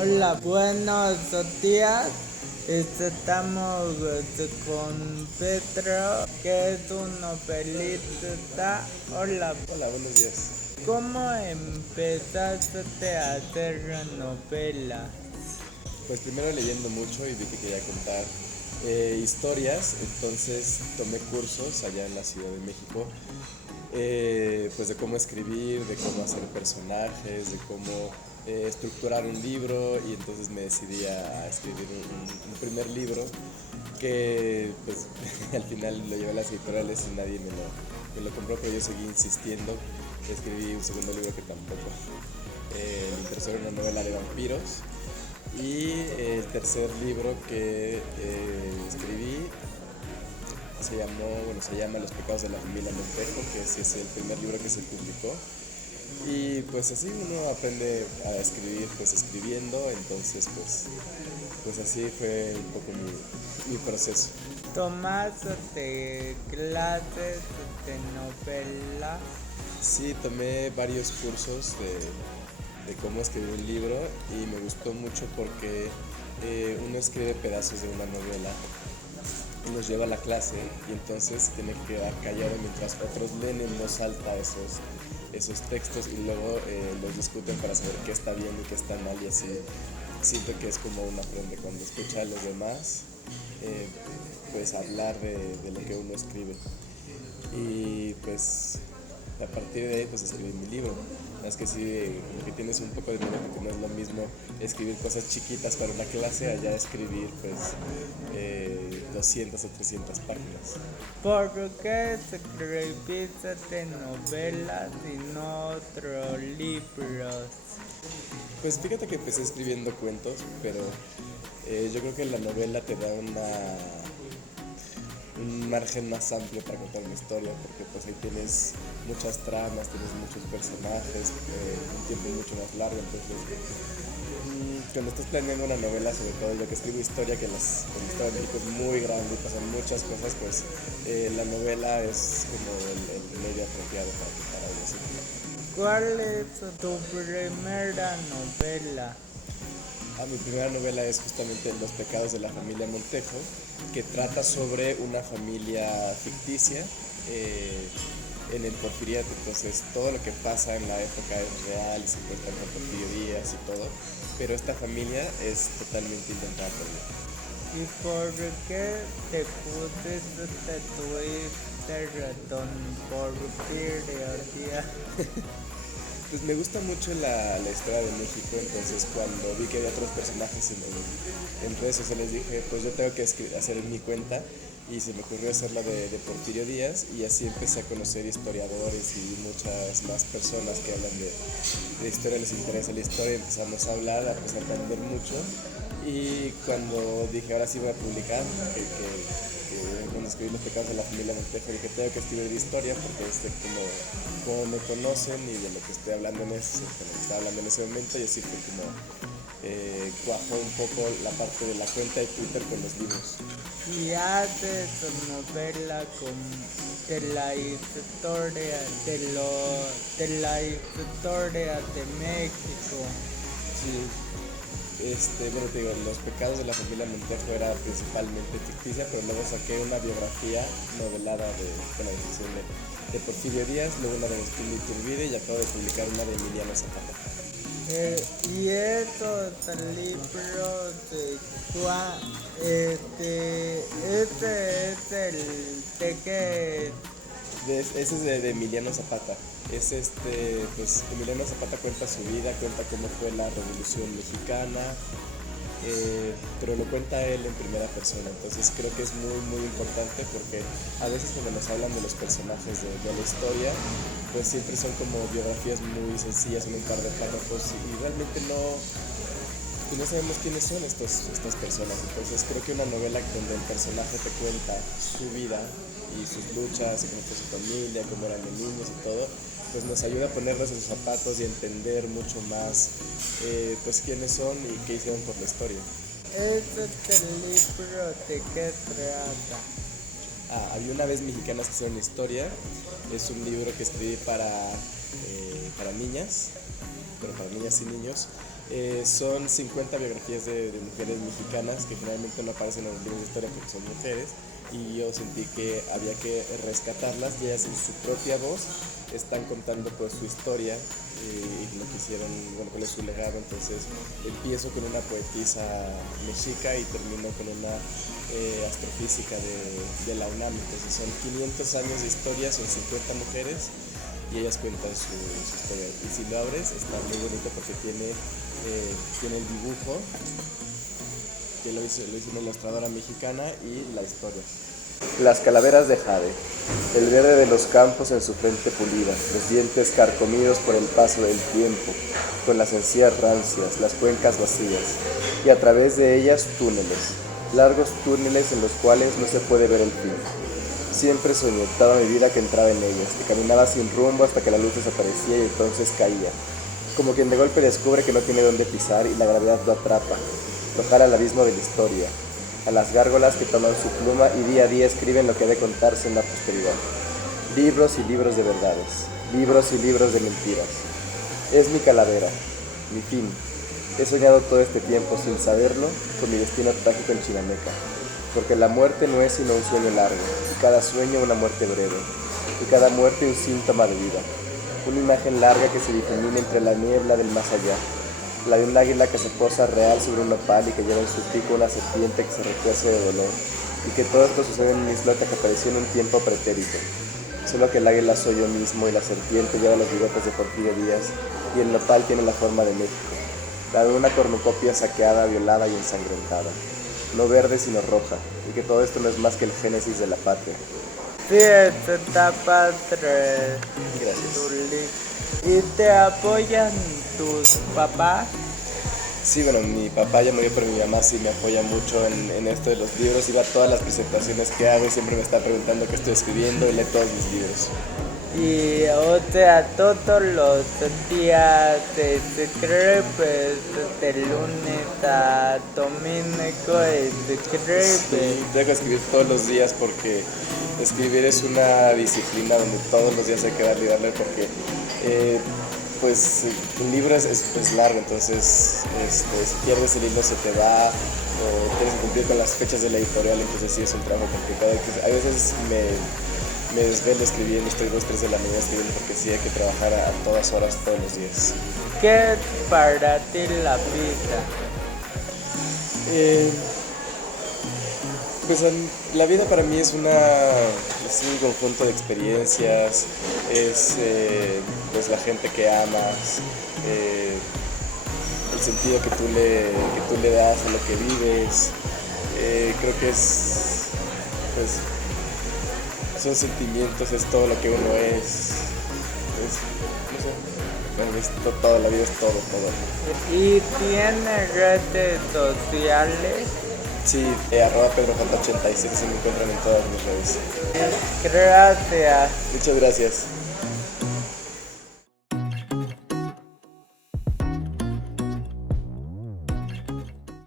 Hola, buenos días. Estamos con Pedro, que es un novelista. Hola, Hola, buenos días. ¿cómo empezaste a hacer novela? Pues primero leyendo mucho y vi que quería contar historias, entonces tomé cursos allá en la Ciudad de México, pues de cómo escribir, de cómo hacer personajes, de cómo estructurar un libro y entonces me decidí a escribir un primer libro que pues al final lo llevé a las editoriales y nadie me lo compró, pero yo seguí insistiendo. Escribí un segundo libro que tampoco me interesó, era una novela de vampiros. Y el tercer libro que escribí se llama Los pecados de la familia Montejo, que ese es el primer libro que se publicó. Y pues así uno aprende a escribir pues escribiendo, entonces pues así fue un poco mi proceso. ¿Tomaste clases de novela? Sí, tomé varios cursos de cómo escribir un libro y me gustó mucho porque uno escribe pedazos de una novela y los lleva a la clase y entonces tiene que quedar callado mientras otros leen en voz alta esos textos y luego los discuten para saber qué está bien y qué está mal y así siento que es como uno aprende cuando escucha a los demás eh, pues hablar de lo que uno escribe y pues a partir de ahí pues escribí mi libro. Es que sí, como que tienes un poco de miedo porque no es lo mismo escribir cosas chiquitas para una clase allá escribir pues 200 o 300 páginas. ¿Por qué escribiste novelas y no otros libros? Pues fíjate que empecé escribiendo cuentos, pero yo creo que la novela te da un margen más amplio para contar una historia, porque pues ahí tienes muchas tramas, tienes muchos personajes, un tiempo mucho más largo, entonces cuando estás planeando una novela, sobre todo yo que escribo historia, que el Estado de México es muy grande y pasan muchas cosas, pues la novela es como el medio apropiado para contar algo así. ¿Cuál es tu primera novela? Mi primera novela es justamente Los pecados de la familia Montejo, que trata sobre una familia ficticia en el Porfiriato. Entonces todo lo que pasa en la época es real y se cuenta con Porfirio Díaz y todo, pero esta familia es totalmente inventada por mí. ¿Y por qué te pusiste Twitter Don Porfirio Díaz? Pues me gusta mucho la historia de México, entonces cuando vi que había otros personajes en redes sociales dije, pues yo tengo que hacer mi cuenta y se me ocurrió hacerla de Porfirio Díaz y así empecé a conocer historiadores y muchas más personas que hablan de historia, les interesa la historia, empezamos a hablar, a empezar a aprender mucho y cuando dije ahora sí voy a publicar, cuando escribí Los pecados de la familia Montejo dije tengo que escribir de historia porque es de como me conocen y de lo que estoy hablando de lo que estaba hablando en ese momento y así fue como cuajó un poco la parte de la cuenta de Twitter con los libros. Y haces novela de la historia de México. Sí, bueno, te digo, Los pecados de la familia Montejo era principalmente ficticia, pero luego saqué una biografía novelada de Porfirio Díaz, luego una de Agustín Iturbide y acabo de publicar una de Emiliano Zapata. Y esos libros de Juan, este es el de que Ese es de Emiliano Zapata. Pues Emiliano Zapata cuenta su vida, cuenta cómo fue la Revolución Mexicana, pero lo cuenta él en primera persona, entonces creo que es muy muy importante porque a veces cuando nos hablan de los personajes de la historia, pues siempre son como biografías muy sencillas, en un par de párrafos y realmente pues no sabemos quiénes son estas personas, entonces creo que una novela donde el personaje te cuenta su vida y sus luchas, cómo fue su familia, cómo eran de niños y todo, pues nos ayuda a ponernos en sus zapatos y a entender mucho más pues quiénes son y qué hicieron por la historia. este libro de qué trata. Había una vez Mexicanas que hicieron historia, es un libro que escribí para niñas, pero para niñas y niños, Son 50 biografías de mujeres mexicanas que generalmente no aparecen en los libros de historia porque son mujeres, y yo sentí que había que rescatarlas y ellas en su propia voz están contando pues su historia y lo que hicieron, bueno, cuál es su legado. Entonces empiezo con una poetisa mexica y termino con una astrofísica de la UNAM. Entonces son 500 años de historia, son 50 mujeres y ellas cuentan su historia. Y si lo abres está muy bonito porque tiene el dibujo que lo hizo una ilustradora mexicana y la historia. Las calaveras de jade, el verde de los campos en su frente pulida, los dientes carcomidos por el paso del tiempo, con las encías rancias, las cuencas vacías, y a través de ellas túneles, largos túneles en los cuales no se puede ver el fin. Siempre soñé toda mi vida que entraba en ellas, que caminaba sin rumbo hasta que la luz desaparecía y entonces caía, como quien de golpe descubre que no tiene dónde pisar y la gravedad lo atrapa, lo jala al abismo de la historia, a las gárgolas que toman su pluma y día a día escriben lo que ha de contarse en la posteridad. Libros y libros de verdades, libros y libros de mentiras. Es mi calavera, mi fin. He soñado todo este tiempo sin saberlo con mi destino trágico en Chinameca, porque la muerte no es sino un sueño largo, y cada sueño una muerte breve, y cada muerte un síntoma de vida, una imagen larga que se difumina entre la niebla del más allá, la de un águila que se posa real sobre un nopal y que lleva en su pico una serpiente que se retuerce de dolor, y que todo esto sucede en un islote que apareció en un tiempo pretérito, solo que el águila soy yo mismo y la serpiente lleva los bigotes de Porfirio Díaz y el nopal tiene la forma de México, la de una cornucopia saqueada, violada y ensangrentada, no verde sino roja, y que todo esto no es más que el génesis de la patria. Sí, esto está padre. Gracias. ¿Y te apoyan tus papás? Sí, bueno, mi papá ya murió, pero mi mamá sí me apoya mucho en esto de los libros. Iba a todas las presentaciones que hago y siempre me está preguntando qué estoy escribiendo y lee todos mis libros. Y o sea, todos los días te escribes de lunes a domingo escribes. Sí, dejo de escribir todos los días porque escribir es una disciplina donde todos los días hay que darle y darle porque pues un libro es largo, entonces si pierdes el hilo se te va o tienes que cumplir con las fechas de la editorial, entonces sí es un trabajo complicado. A veces me desvelo escribiendo, estoy 2, 3 de la mañana escribiendo porque sí hay que trabajar a todas horas todos los días. ¿Qué es para ti la vida? Pues la vida para mí es un conjunto de experiencias, es pues la gente que amas, el sentido que tú le das a lo que vives. Creo que pues, son sentimientos, es todo lo que uno es. No sé, para mí toda la vida es todo. ¿Y tienes redes sociales? Sí, @PedroJ86 se me encuentran en todas mis redes. Gracias. Muchas gracias.